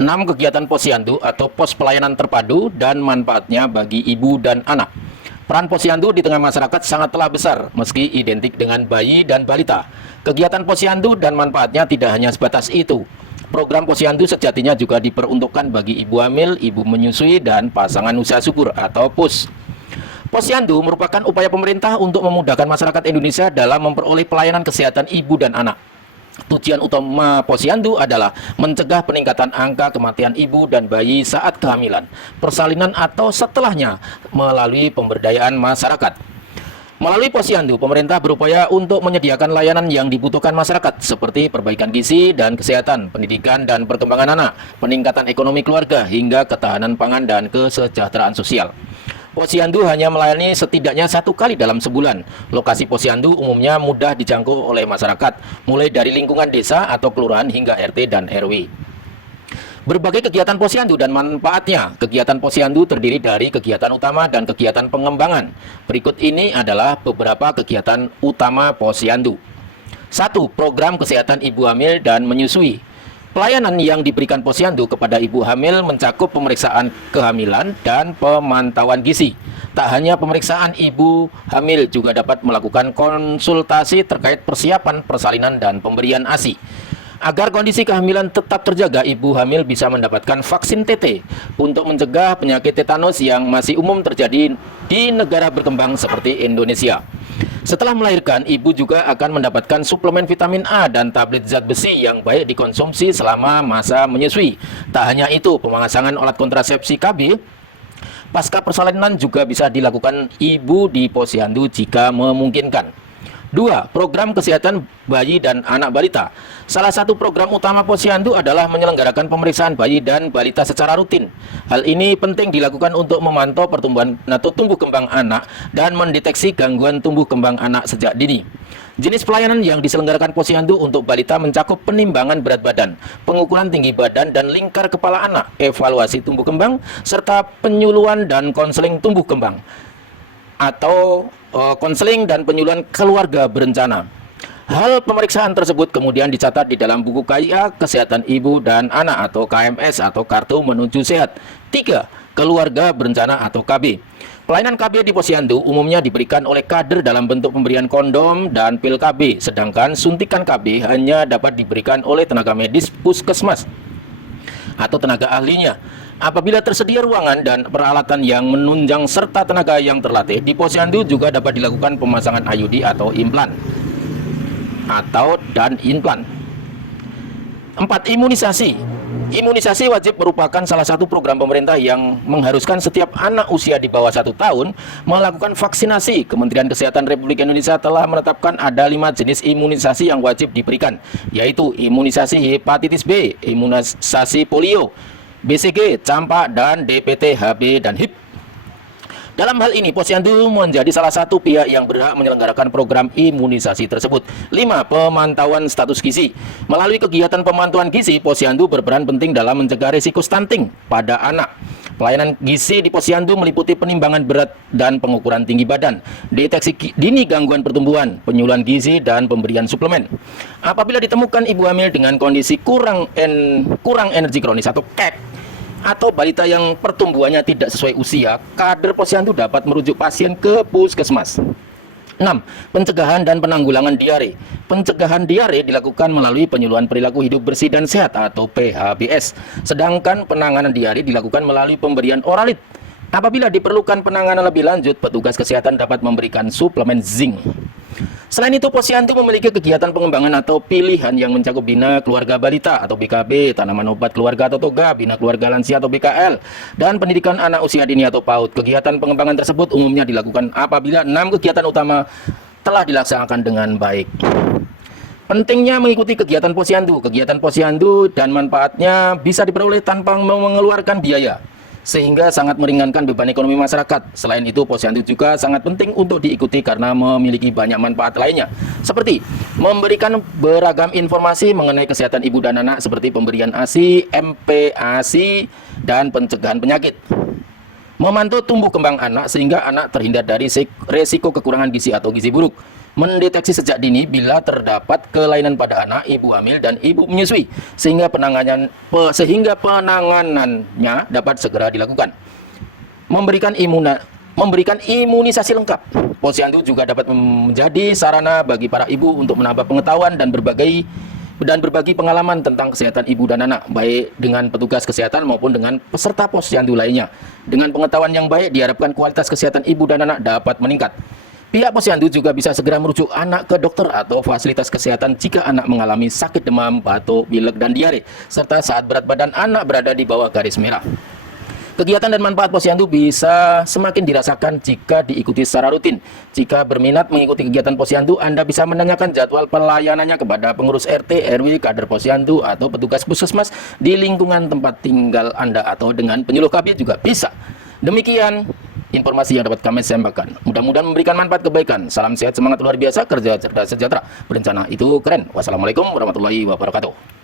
6 kegiatan posyandu atau pos pelayanan terpadu dan manfaatnya bagi ibu dan anak. Peran posyandu di tengah masyarakat sangatlah besar, meski identik dengan bayi dan balita. Kegiatan posyandu dan manfaatnya tidak hanya sebatas itu. Program posyandu sejatinya juga diperuntukkan bagi ibu hamil, ibu menyusui, dan pasangan usaha subur atau PUS. Posyandu merupakan upaya pemerintah untuk memudahkan masyarakat Indonesia dalam memperoleh pelayanan kesehatan ibu dan anak. Tujuan utama posyandu adalah mencegah peningkatan angka kematian ibu dan bayi saat kehamilan, persalinan atau setelahnya melalui pemberdayaan masyarakat. Melalui posyandu, pemerintah berupaya untuk menyediakan layanan yang dibutuhkan masyarakat seperti perbaikan gizi dan kesehatan, pendidikan dan perkembangan anak, peningkatan ekonomi keluarga, hingga ketahanan pangan dan kesejahteraan sosial. Posyandu hanya melayani setidaknya 1 kali dalam sebulan. Lokasi posyandu umumnya mudah dijangkau oleh masyarakat, mulai dari lingkungan desa atau kelurahan hingga RT dan RW. Berbagai kegiatan posyandu dan manfaatnya. Kegiatan posyandu terdiri dari kegiatan utama dan kegiatan pengembangan. Berikut ini adalah beberapa kegiatan utama posyandu. 1. Program kesehatan ibu hamil dan menyusui. Pelayanan yang diberikan posyandu kepada ibu hamil mencakup pemeriksaan kehamilan dan pemantauan gizi. Tak hanya pemeriksaan, ibu hamil juga dapat melakukan konsultasi terkait persiapan persalinan dan pemberian ASI. Agar kondisi kehamilan tetap terjaga, ibu hamil bisa mendapatkan vaksin TT untuk mencegah penyakit tetanus yang masih umum terjadi di negara berkembang seperti Indonesia. Setelah melahirkan, ibu juga akan mendapatkan suplemen vitamin A dan tablet zat besi yang baik dikonsumsi selama masa menyusui. Tak hanya itu, pemasangan alat kontrasepsi KB pasca persalinan juga bisa dilakukan ibu di posyandu jika memungkinkan. 2. Program kesehatan bayi dan anak balita. Salah satu program utama posyandu adalah menyelenggarakan pemeriksaan bayi dan balita secara rutin. Hal ini penting dilakukan untuk memantau pertumbuhan atau tumbuh kembang anak dan mendeteksi gangguan tumbuh kembang anak sejak dini. Jenis pelayanan yang diselenggarakan posyandu untuk balita mencakup penimbangan berat badan, pengukuran tinggi badan dan lingkar kepala anak, evaluasi tumbuh kembang, serta penyuluhan dan konseling tumbuh kembang atau konseling dan penyuluhan keluarga berencana. Hal pemeriksaan tersebut kemudian dicatat di dalam buku KIA Kesehatan Ibu dan Anak atau KMS atau Kartu Menuju Sehat. 3. Keluarga Berencana atau KB. Pelayanan KB di posyandu umumnya diberikan oleh kader dalam bentuk pemberian kondom dan pil KB, sedangkan suntikan KB hanya dapat diberikan oleh tenaga medis puskesmas atau tenaga ahlinya. Apabila tersedia ruangan dan peralatan yang menunjang serta tenaga yang terlatih, di posyandu juga dapat dilakukan pemasangan IUD atau implan dan implan. 4. Imunisasi. Imunisasi wajib merupakan salah satu program pemerintah yang mengharuskan setiap anak usia di bawah 1 tahun melakukan vaksinasi. Kementerian Kesehatan Republik Indonesia telah menetapkan ada 5 jenis imunisasi yang wajib diberikan, yaitu imunisasi hepatitis B, imunisasi polio, BCG, campak, dan DPT, HB, dan HIV. Dalam hal ini, posyandu menjadi salah satu pihak yang berhak menyelenggarakan program imunisasi tersebut. 5. Pemantauan status gizi. Melalui kegiatan pemantauan gizi, posyandu berperan penting dalam mencegah risiko stunting pada anak. Pelayanan gizi di posyandu meliputi penimbangan berat dan pengukuran tinggi badan, deteksi dini gangguan pertumbuhan, penyuluhan gizi, dan pemberian suplemen. Apabila ditemukan ibu hamil dengan kondisi kurang energi kronis atau KEK, atau balita yang pertumbuhannya tidak sesuai usia, kader posyandu dapat merujuk pasien ke puskesmas. 6. Pencegahan dan penanggulangan diare. Pencegahan diare dilakukan melalui penyuluhan perilaku hidup bersih dan sehat atau PHBS. Sedangkan penanganan diare dilakukan melalui pemberian oralit. Apabila diperlukan penanganan lebih lanjut, petugas kesehatan dapat memberikan suplemen zinc. Selain itu, posyandu memiliki kegiatan pengembangan atau pilihan yang mencakup bina keluarga balita atau BKB, tanaman obat keluarga atau TOGA, bina keluarga lansia atau BKL, dan pendidikan anak usia dini atau PAUD. Kegiatan pengembangan tersebut umumnya dilakukan apabila 6 kegiatan utama telah dilaksanakan dengan baik. Pentingnya mengikuti kegiatan posyandu. Kegiatan posyandu dan manfaatnya bisa diperoleh tanpa mengeluarkan biaya, sehingga sangat meringankan beban ekonomi masyarakat. Selain itu, posyandu juga sangat penting untuk diikuti karena memiliki banyak manfaat lainnya, seperti memberikan beragam informasi mengenai kesehatan ibu dan anak seperti pemberian ASI, MPASI, dan pencegahan penyakit. Memantau tumbuh kembang anak sehingga anak terhindar dari resiko kekurangan gizi atau gizi buruk. mendeteksi sejak dini bila terdapat kelainan pada anak, ibu hamil, dan ibu menyusui, sehingga penanganannya dapat segera dilakukan. Memberikan imunisasi lengkap. Posyandu juga dapat menjadi sarana bagi para ibu untuk menambah pengetahuan dan berbagi pengalaman tentang kesehatan ibu dan anak, baik dengan petugas kesehatan maupun dengan peserta posyandu lainnya. Dengan pengetahuan yang baik, diharapkan kualitas kesehatan ibu dan anak dapat meningkat. Pihak posyandu juga bisa segera merujuk anak ke dokter atau fasilitas kesehatan jika anak mengalami sakit demam, batuk, pilek, dan diare, serta saat berat badan anak berada di bawah garis merah. Kegiatan dan manfaat posyandu bisa semakin dirasakan jika diikuti secara rutin. Jika berminat mengikuti kegiatan posyandu, Anda bisa menanyakan jadwal pelayanannya kepada pengurus RT, RW, kader posyandu, atau petugas puskesmas di lingkungan tempat tinggal Anda, atau dengan penyuluh KB juga bisa. Demikian informasi yang dapat kami sampaikan. Mudah-mudahan memberikan manfaat kebaikan. Salam sehat, semangat luar biasa, kerja cerdas sejahtera. Berencana itu keren. Wassalamualaikum warahmatullahi wabarakatuh.